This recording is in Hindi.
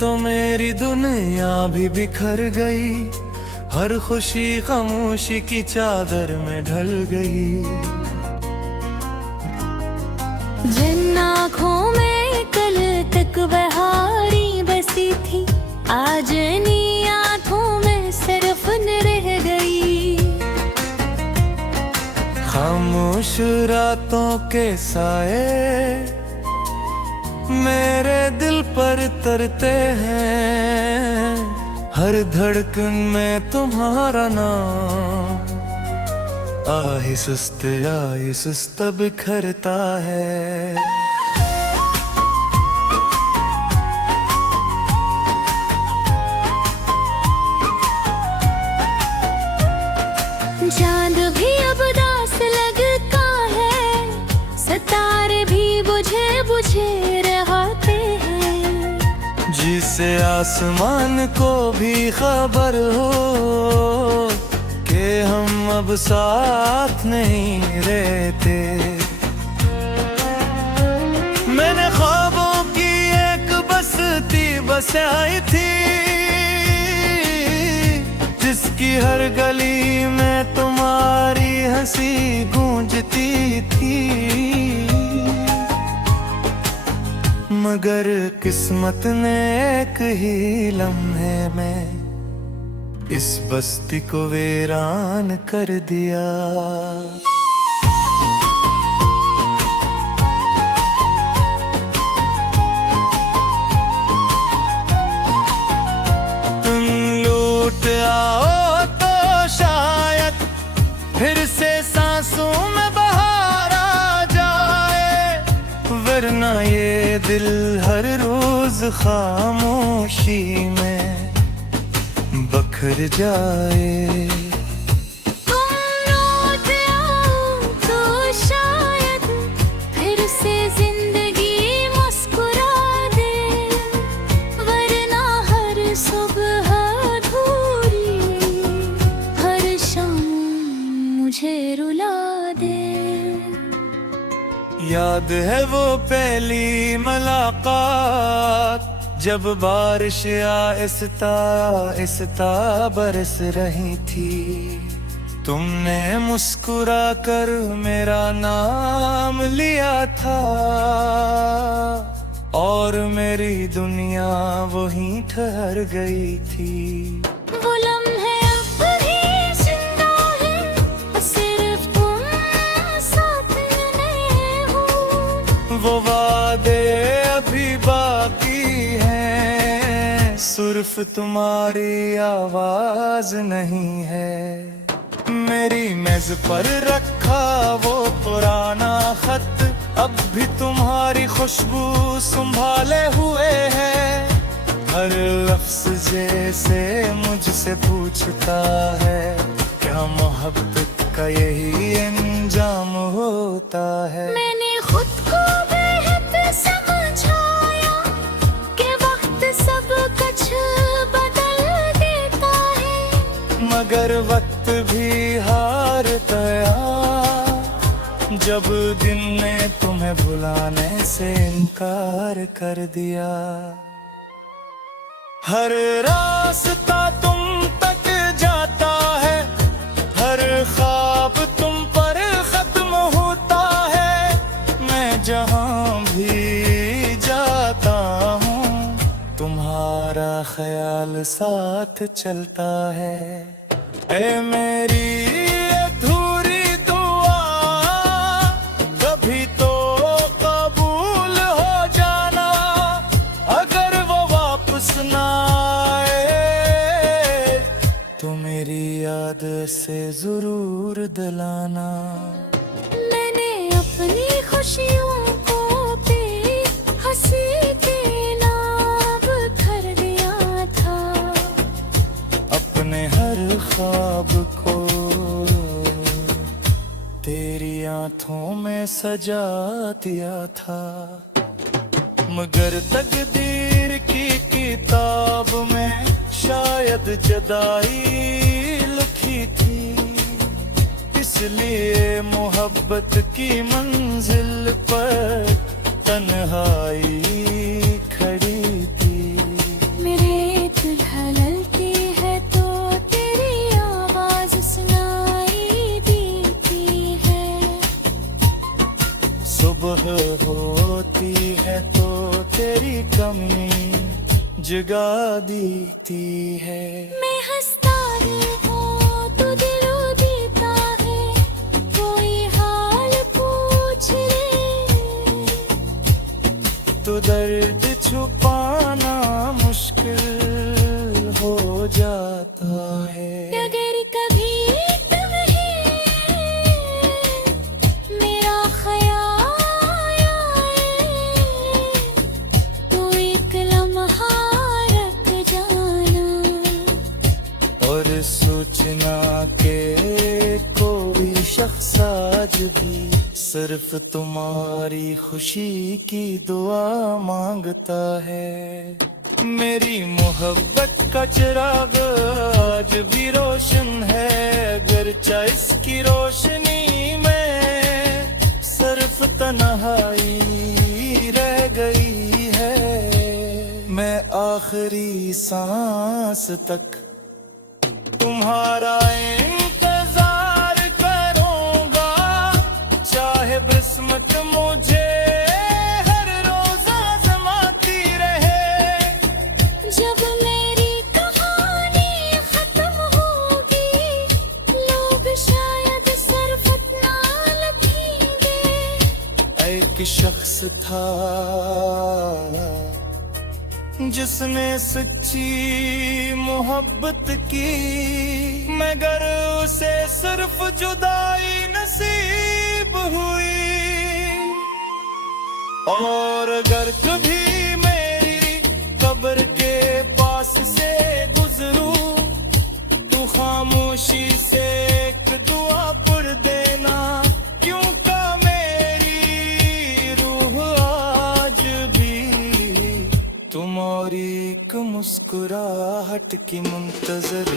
तो मेरी दुनिया भी बिखर गई, हर खुशी खामोशी की चादर में ढल गई। जिन आँखों में कल तक बहारी बसी थी, आज नी आँखों में सिर्फ न रह गई। खामोश रातों के साए मेरे दिल पर तरते हैं, हर धड़कन में तुम्हारा नाम आहिस्ते सुस्त बिखरता है। चांद भी अब दास लगता है, सितारे भी बुझे बुझे रहते हैं। जिसे आसमान को भी खबर हो कि हम अब साथ नहीं रहते। मैंने ख्वाबों की एक बस्ती बसाई थी, जिसकी हर गली में तुम्हारी हंसी गूंजती थी। मगर किस्मत ने एक ही लम्हे में इस बस्ती को वीरान कर दिया। तुम लौट आओ तो शायद फिर से सांसों में बहार आ जाए, वरना ये दिल हर रोज खामोशी में बखर जाए। तुम लौट आओ तो शायद फिर से जिंदगी मुस्कुरा दे, वरना हर सुबह अधूरी हर शाम मुझे रुला दे। याद है वो पहली मुलाकात, जब बारिश आहिस्ता बरस रही थी। तुमने मुस्कुरा कर मेरा नाम लिया था, और मेरी दुनिया वहीं ठहर गई थी। वो लम्हे अब भी जिंदा है, सिर्फ तुम साथ नहीं हो। वो वादे अभी बाकी हैं, सिर्फ तुम्हारी आवाज नहीं है। मेरी मेज पर रखा वो पुराना खत अब भी तुम्हारी खुशबू संभाले हुए है। हर लफ्ज जैसे मुझसे पूछता है, क्या मोहब्बत का यही अंजाम होता है। मैंने खुद को बेहद समझाया कि वक्त सब कुछ बदल देता है, मगर वक्त भी हारता जब दिन ने तुम्हें भुलाने से इनकार कर दिया। हर रास्ता तुम तक जाता है, हर ख्वाब तुम पर खत्म होता है। मैं जहाँ भी जाता हूँ तुम्हारा ख्याल साथ चलता है। ऐ मेरी अधूरी दुआ कभी तो कबूल हो जाना, अगर वो वापस ना आए तो मेरी याद से जरूर दिलाना। मैंने अपनी खुशियों को भी हंसी के नाम कर दिया था, अपने हर ख्वाब को तेरी आंखों में सजा दिया था। मगर तकदीर की किताब में शायद जुदाई लिखी थी, इसलिए मोहब्बत की मंजिल पर तन्हाई खड़ी थी। सुबह होती है तो तेरी कमी जगा देती है। मैं हंसता दिल हूँ तो दिल देता है, कोई हाल पूछ ले। तो दर्द छुपाना मुश्किल हो जाता है। अगर कभी तुम्हें मेरा ख्याल आए तो एक लम्हा रख जाना, और सोचना के कोई शख्स आज भी सिर्फ तुम्हारी खुशी की दुआ मांगता है। मेरी मोहब्बत का चिराग आज भी रोशन है, अगरचे इसकी रोशनी में सिर्फ तन्हाई रह गई है। मैं आखिरी सांस तक तुम्हारा इंतजार करूंगा, चाहे किस्मत मुझे हर रोज आजमाती रहे। जब मेरी कहानी खत्म होगी, लोग शायद सरफत ना लिखेंगे। एक शख्स था जिसने सच्ची मोहब्बत की, मगर उसे सिर्फ जुदाई नसीब हुई। और अगर कभी मेरी कब्र के पास से गुजरूं तो खामोशी से एक दुआ पढ़ देना, क्योंकि मेरी रूह आज भी तुम्हारी एक मुस्कुराहट की मुंतजर